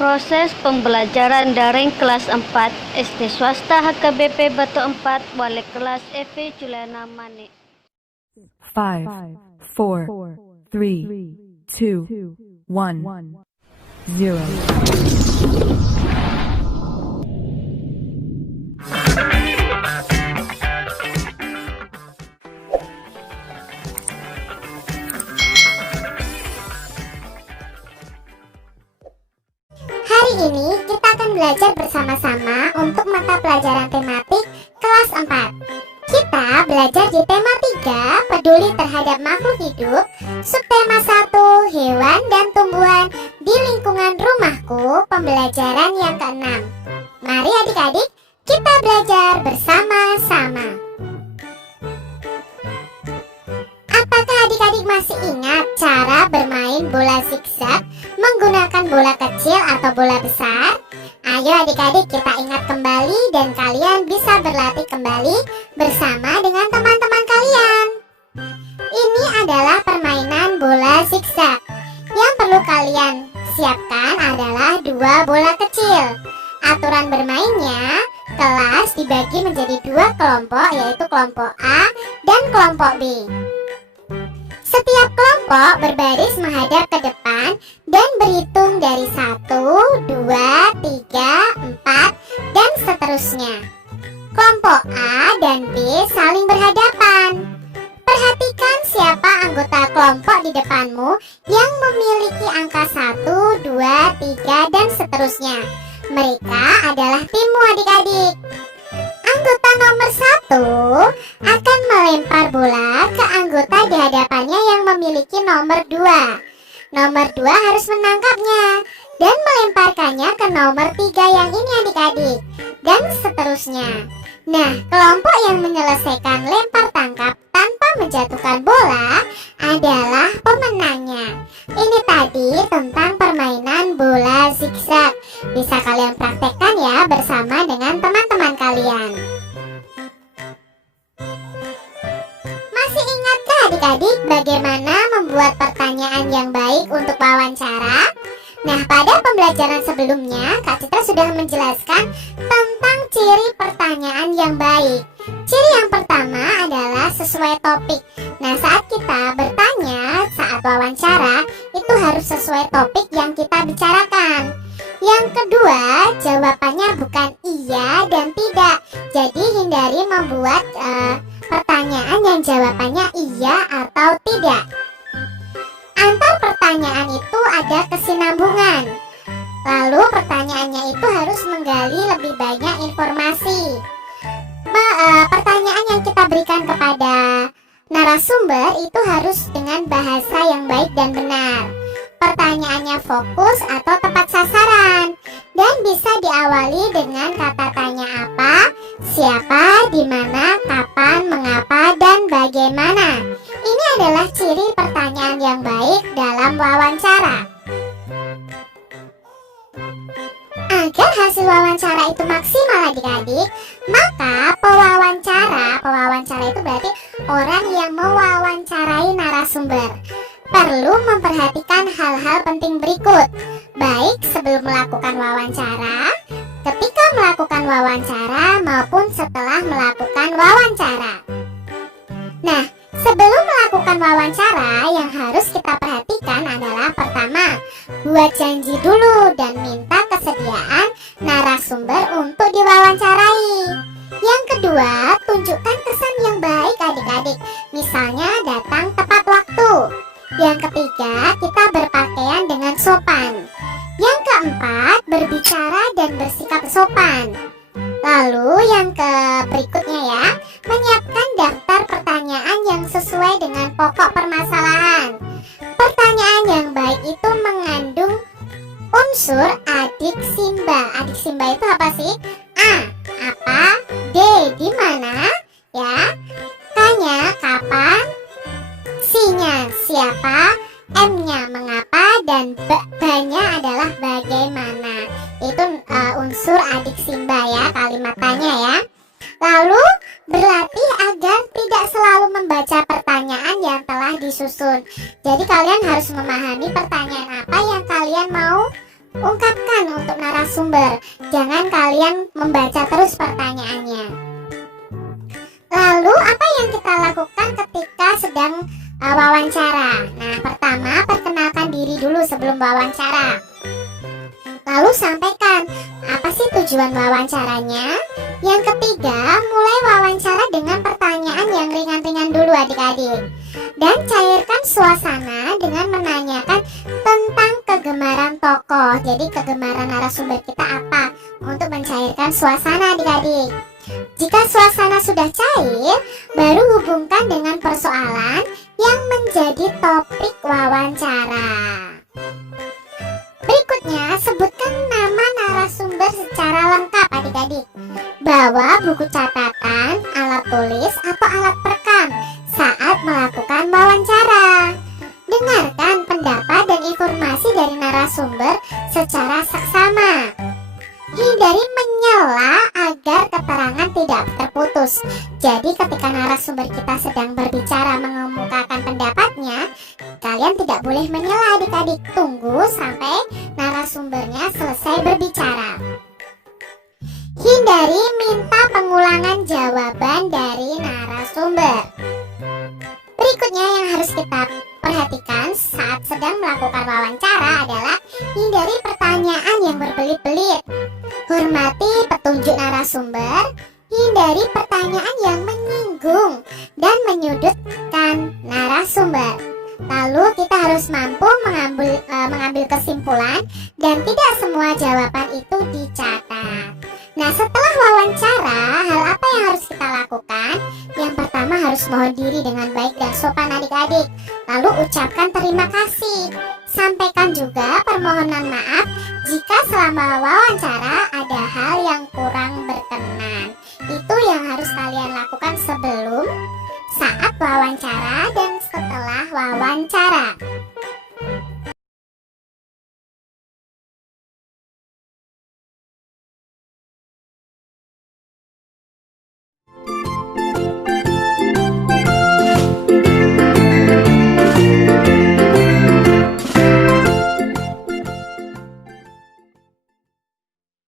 Proses pembelajaran daring kelas 4 SD swasta HKBP Batu 4 wali kelas Evi Juliana Mani. 5, 4, 3, 2, 1, 0. Hari ini kita akan belajar bersama-sama untuk mata pelajaran tematik kelas 4. Kita belajar di tema 3, peduli terhadap makhluk hidup, subtema 1, hewan dan tumbuhan di lingkungan rumahku, pembelajaran yang ke-6. Mari adik-adik, kita belajar bersama-sama. Apakah adik-adik masih ingat cara bermain bola zigzag menggunakan bola kecil atau bola besar? Ayo adik-adik kita ingat kembali dan kalian bisa berlatih kembali bersama dengan teman-teman kalian. Ini adalah permainan bola zigzag. Yang perlu kalian siapkan adalah 2 bola kecil. Aturan bermainnya, kelas dibagi menjadi 2 kelompok, yaitu kelompok A dan kelompok B. Setiap kelompok berbaris menghadap ke depan dan berhitung dari 1, 2, 3, 4, dan seterusnya. Kelompok A dan B saling berhadapan. Perhatikan siapa anggota kelompok di depanmu yang memiliki angka 1, 2, 3, dan seterusnya. Mereka adalah timmu adik-adik. Anggota nomor 1 akan melempar bola ke anggota di hadapannya yang memiliki nomor 2. Nomor 2 harus menangkapnya dan melemparkannya ke nomor 3 yang ini adik-adik, dan seterusnya. Nah, kelompok yang menyelesaikan lempar tangkap tanpa menjatuhkan bola adalah pemenangnya. Ini tadi tentang permainan bola zigzag. Bisa kalian praktekkan ya bersama dengan teman-teman kalian. Masih ingatkah adik-adik bagaimana membuat pertanyaan yang baik untuk wawancara? Nah, pada pembelajaran sebelumnya Kak Citra sudah menjelaskan tentang ciri pertanyaan yang baik. Ciri yang pertama adalah sesuai topik. Nah, saat kita bertanya saat wawancara, itu harus sesuai topik yang kita bicarakan. Yang kedua, jawabannya bukan iya dan tidak. Jadi hindari membuat pertanyaan yang jawabannya iya atau tidak. Antar pertanyaan itu ada kesinambungan. Lalu pertanyaannya itu harus menggali lebih banyak informasi. Pertanyaan yang kita berikan kepada narasumber itu harus dengan bahasa yang baik dan benar. Pertanyaannya fokus atau tepat sasaran, dan bisa diawali dengan kata tanya apa, siapa, di mana, kapan, mengapa, dan bagaimana. Ini adalah ciri pertanyaan yang baik dalam wawancara. Agar hasil wawancara itu maksimal adik-adik, maka pewawancara itu berarti orang yang mewawancarai narasumber, perlu memperhatikan hal-hal penting berikut, baik sebelum melakukan wawancara, ketika melakukan wawancara, maupun setelah melakukan wawancara. Nah, sebelum melakukan wawancara, yang harus kita perhatikan adalah pertama, buat janji dulu dan minta kesediaan narasumber untuk diwawancarai. Yang kedua, tunjukkan kesan yang baik adik-adik, misalnya datang tepat waktu. Yang ketiga, kita berpakaian dengan sopan. Yang keempat, berbicara dan bersikap sopan. Lalu yang berikutnya ya, menyiapkan daftar pertanyaan yang sesuai dengan pokok permasalahan. Pertanyaan yang baik itu mengandung unsur adik simba. Adik simba itu apa sih? A, apa? D, di mana? Ya. K-nya kapan? C-nya siapa? M-nya mengapa? Dan B-nya adalah bagaimana. Itu unsur adik simba ya, kalimat tanya ya. Lalu berlatih agar tidak selalu membaca pertanyaan yang telah disusun. Jadi kalian harus memahami pertanyaan apa yang kalian mau ungkapkan perhatikan untuk narasumber. Jangan kalian membaca terus pertanyaannya. Lalu apa yang kita lakukan ketika sedang wawancara? Nah, pertama perkenalkan diri dulu sebelum wawancara. Lalu sampaikan apa sih tujuan wawancaranya. Yang ketiga, mulai wawancara dengan pertanyaan yang ringan-ringan dulu adik-adik. Dan cairkan suasana dengan menanyakan tentang kegemaran tokoh. Jadi kegemaran narasumber kita apa, untuk mencairkan suasana adik-adik. Jika suasana sudah cair, baru hubungkan dengan persoalan yang menjadi topik wawancara. Berikutnya, sebutkan nama narasumber secara lengkap adik-adik. Bawa buku catatan, alat tulis, atau alat perekam saat melakukan wawancara. Dengarkan pendapat dan informasi dari narasumber secara seksama. Hindari menyela agar keterangan tidak terputus. Jadi ketika narasumber kita sedang berbicara mengemukakan pendapatnya, kalian tidak boleh menyela adik-adik. Tunggu sampai narasumbernya selesai berbicara. Hindari minta pengulangan jawaban dari narasumber. Berikutnya yang harus kita perhatikan saat sedang melakukan wawancara adalah hindari pertanyaan yang berbelit-belit. Hormati petunjuk narasumber, hindari pertanyaan yang menyinggung dan menyudutkan narasumber. Lalu kita harus mampu mengambil kesimpulan dan tidak semua jawaban itu dicatat. Nah, setelah wawancara, hal apa yang harus kita lakukan? Yang pertama, harus mohon diri dengan baik dan sopan adik-adik. Lalu ucapkan terima kasih. Sampaikan juga permohonan maaf jika selama wawancara ada hal yang kurang berkenan. Itu yang harus kalian lakukan sebelum, saat wawancara, dan setelah wawancara.